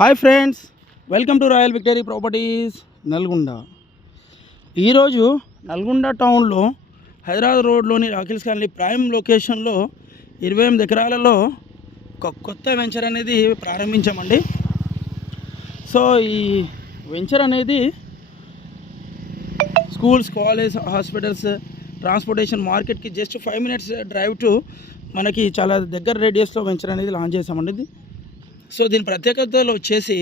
Hi friends, welcome to royal victory properties Nalgonda. ఈరోజు నల్గొండ టౌన్లో హైదరాబాద్ రోడ్లోని రాకిల్స్ కాలనీ ప్రైమ్ లొకేషన్లో 28 ఎకరాలలో ఒక కొత్త వెంచర్ అనేది ప్రారంభించామండి. సో ఈ వెంచర్ అనేది స్కూల్స్, కాలేజ్, హాస్పిటల్స్, ట్రాన్స్పోర్టేషన్, మార్కెట్కి జస్ట్ 5 minutes డ్రైవ్ టు మనకి చాలా దగ్గర రేడియస్లో వెంచర్ అనేది లాంచ్ చేసామండి. సో దీని ప్రత్యేకతలు వచ్చేసి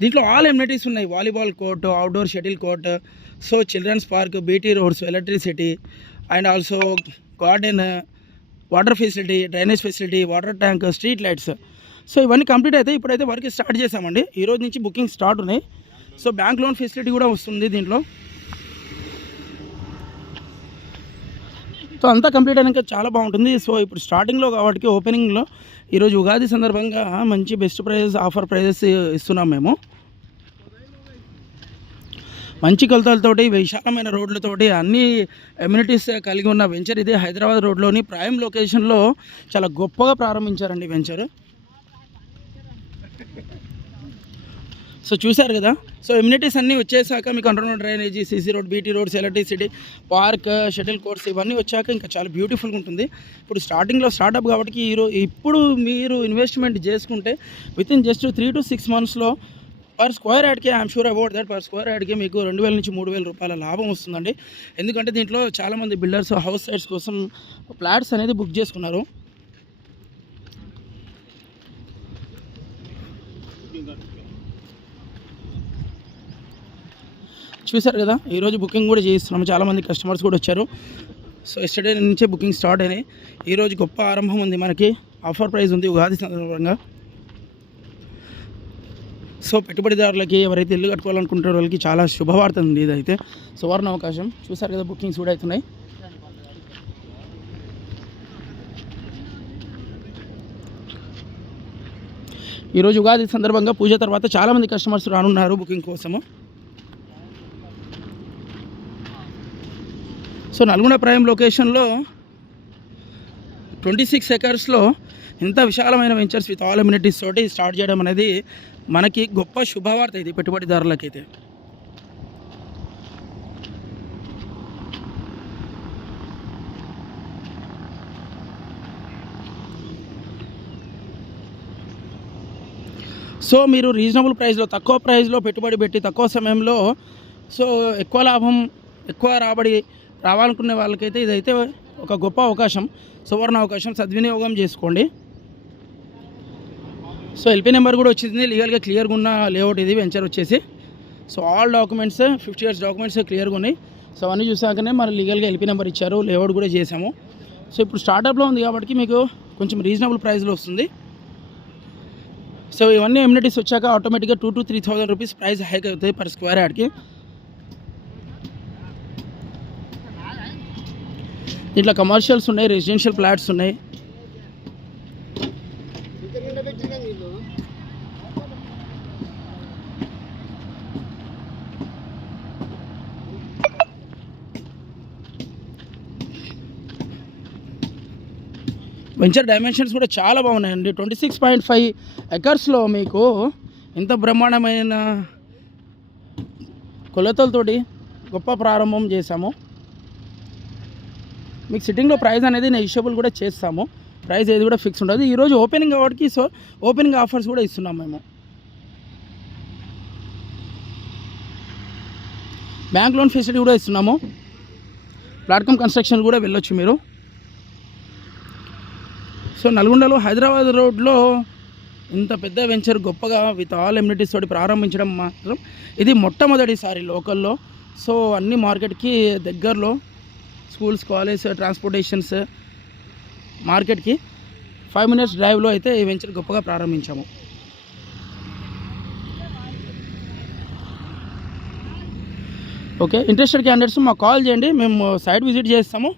దీంట్లో ఆల్ ఎమ్యూనిటీస్ ఉన్నాయి. Volleyball court, outdoor shuttle court, so children's park, BT roads, electricity and also garden, water facility, drainage facility, water tank, street lights. So ఇవన్నీ కంప్లీట్ అయితే ఇప్పుడైతే వర్క్ స్టార్ట్ చేసామండి. ఈరోజు నుంచి బుకింగ్ స్టార్ట్ ఉన్నాయి. సో బ్యాంక్ లోన్ ఫెసిలిటీ కూడా వస్తుంది దీంట్లో. సో అంతా కంప్లీట్ అయినాక చాలా బాగుంటుంది. సో ఇప్పుడు స్టార్టింగ్లో కాబట్టి ఓపెనింగ్లో ఈరోజు ఉగాది సందర్భంగా మంచి బెస్ట్ ప్రైజెస్, ఆఫర్ ప్రైజెస్ ఇస్తున్నాం మేము. మంచి కొలతలతోటి, విశాలమైన రోడ్లతోటి, అన్ని ఎమ్యూనిటీస్ కలిగి ఉన్న వెంచర్ ఇది. హైదరాబాద్ రోడ్లోని ప్రైమ్ లొకేషన్లో చాలా గొప్పగా ప్రారంభించారండి వెంచర్. సో చూశారు కదా. సో ఎమ్యూనిటీస్ అన్నీ వచ్చేసాక మీకు underground drainage, CC road, BT roads, electricity, park, shuttle courts ఇవన్నీ వచ్చాక ఇంకా చాలా బ్యూటిఫుల్గా ఉంటుంది. ఇప్పుడు స్టార్టింగ్లో స్టార్ట్అప్ కాబట్టి ఇప్పుడు మీరు ఇన్వెస్ట్మెంట్ చేసుకుంటే వితిన్ జస్ట్ 3 to 6 monthsలో పర్ స్క్వేర్ యార్డ్కి I'm sure about that per square యార్డ్కి మీకు 2000 నుంచి 3000 రూపాయల లాభం వస్తుందండి. ఎందుకంటే దీంట్లో చాలామంది బిల్డర్స్ హౌస్ సైట్స్ కోసం ఫ్లాట్స్ అనేది బుక్ చేసుకున్నారు. చూశారు కదా, ఈరోజు బుకింగ్ కూడా చేయిస్తున్నాము. చాలామంది కస్టమర్స్ కూడా వచ్చారు. సో ఎస్టర్డే నుంచే బుకింగ్ స్టార్ట్ అయినాయి. ఈరోజు గొప్ప ఆరంభం ఉంది, మనకి ఆఫర్ ప్రైస్ ఉంది ఉగాది సందర్భంగా. సో పెట్టుబడిదారులకి, ఎవరైతే ఇల్లు కట్టుకోవాలనుకుంటారో వాళ్ళకి చాలా శుభవార్త ఉంది ఇదైతే. సువర్ణ అవకాశం. చూశారు కదా, బుకింగ్స్ కూడా అవుతున్నాయి. ఈరోజు ఉగాది సందర్భంగా పూజ తర్వాత చాలామంది కస్టమర్స్ రానున్నారు బుకింగ్ కోసము. సో నల్గొండ ప్రైమ్ లొకేషన్లో 26 acresలో ఇంత విశాలమైన వెంచర్స్ విత్ ఆల్ ఎమ్యూనిటీస్ తోటి స్టార్ట్ చేయడం అనేది మనకి గొప్ప శుభవార్త ఇది పెట్టుబడిదారులకైతే. సో మీరు రీజనబుల్ ప్రైస్లో, తక్కువ ప్రైస్లో పెట్టుబడి పెట్టి తక్కువ సమయంలో సో ఎక్కువ లాభం, ఎక్కువ రాబడి రావాలనుకునే వాళ్ళకైతే ఇదైతే ఒక గొప్ప అవకాశం, సువర్ణ అవకాశం. సద్వినియోగం చేసుకోండి. సో ఎల్పీ నెంబర్ కూడా వచ్చింది, లీగల్గా క్లియర్గా ఉన్న లేఅవుట్ ఇది వెంచర్ వచ్చేసి. So all documents 50 years documents క్లియర్గా ఉన్నాయి. సో అవన్నీ చూసాకనే మరి లీగల్గా ఎల్పీ నెంబర్ ఇచ్చారు, లేఅవుట్ కూడా చేసాము. సో ఇప్పుడు స్టార్టప్లో ఉంది కాబట్టి మీకు కొంచెం రీజనబుల్ ప్రైస్లో వస్తుంది. సో ఇవన్నీ ఎమ్యూనిటీస్ వచ్చాక ఆటోమేటిక్గా 2,000 to 3,000 రూపీస్ ప్రైస్ హైక్ అవుతాయి పర్ స్క్వేర్ యార్డ్కి. ఇట్లా కమర్షియల్స్ ఉన్నాయి, రెసిడెన్షియల్ ఫ్లాట్స్ ఉన్నాయి. వెంచర్ డైమెన్షన్స్ కూడా చాలా బాగున్నాయండి. 26.5 acresలో మీకు ఇంత బ్రహ్మాండమైన కొలతలతోటి గొప్ప ప్రారంభం చేశాము. మీకు సిట్టింగ్లో ప్రైస్ అనేది నెగిషియబుల్ కూడా చేస్తాము. ప్రైస్ ఏది కూడా ఫిక్స్ ఉండదు. ఈరోజు ఓపెనింగ్ కాబట్టి సో ఓపెనింగ్ ఆఫర్స్ కూడా ఇస్తున్నాం మేము. బ్యాంక్ లోన్ ఫెసిలిటీ కూడా ఇస్తున్నాము. ప్లాట్ఫామ్ కన్స్ట్రక్షన్ కూడా వెళ్ళొచ్చు మీరు. సో నల్గొండలో హైదరాబాద్ రోడ్లో ఇంత పెద్ద వెంచర్ గొప్పగా విత్ ఆల్ ఎమ్యూనిటీస్ తోటి ప్రారంభించడం మాత్రం ఇది మొట్టమొదటిసారి లోకల్లో. సో అన్ని మార్కెట్కి దగ్గరలో, స్కూల్స్, కాలేజ్, ట్రాన్స్పోర్టేషన్స్, మార్కెట్కి 5 minutes డ్రైవ్లో అయితే ఈ వెంచర్ గొప్పగా ప్రారంభించాము. ఓకే, ఇంట్రెస్టెడ్ క్యాండిడేట్స్ మాకు కాల్ చేయండి, మేము సైట్ విజిట్ చేస్తాము.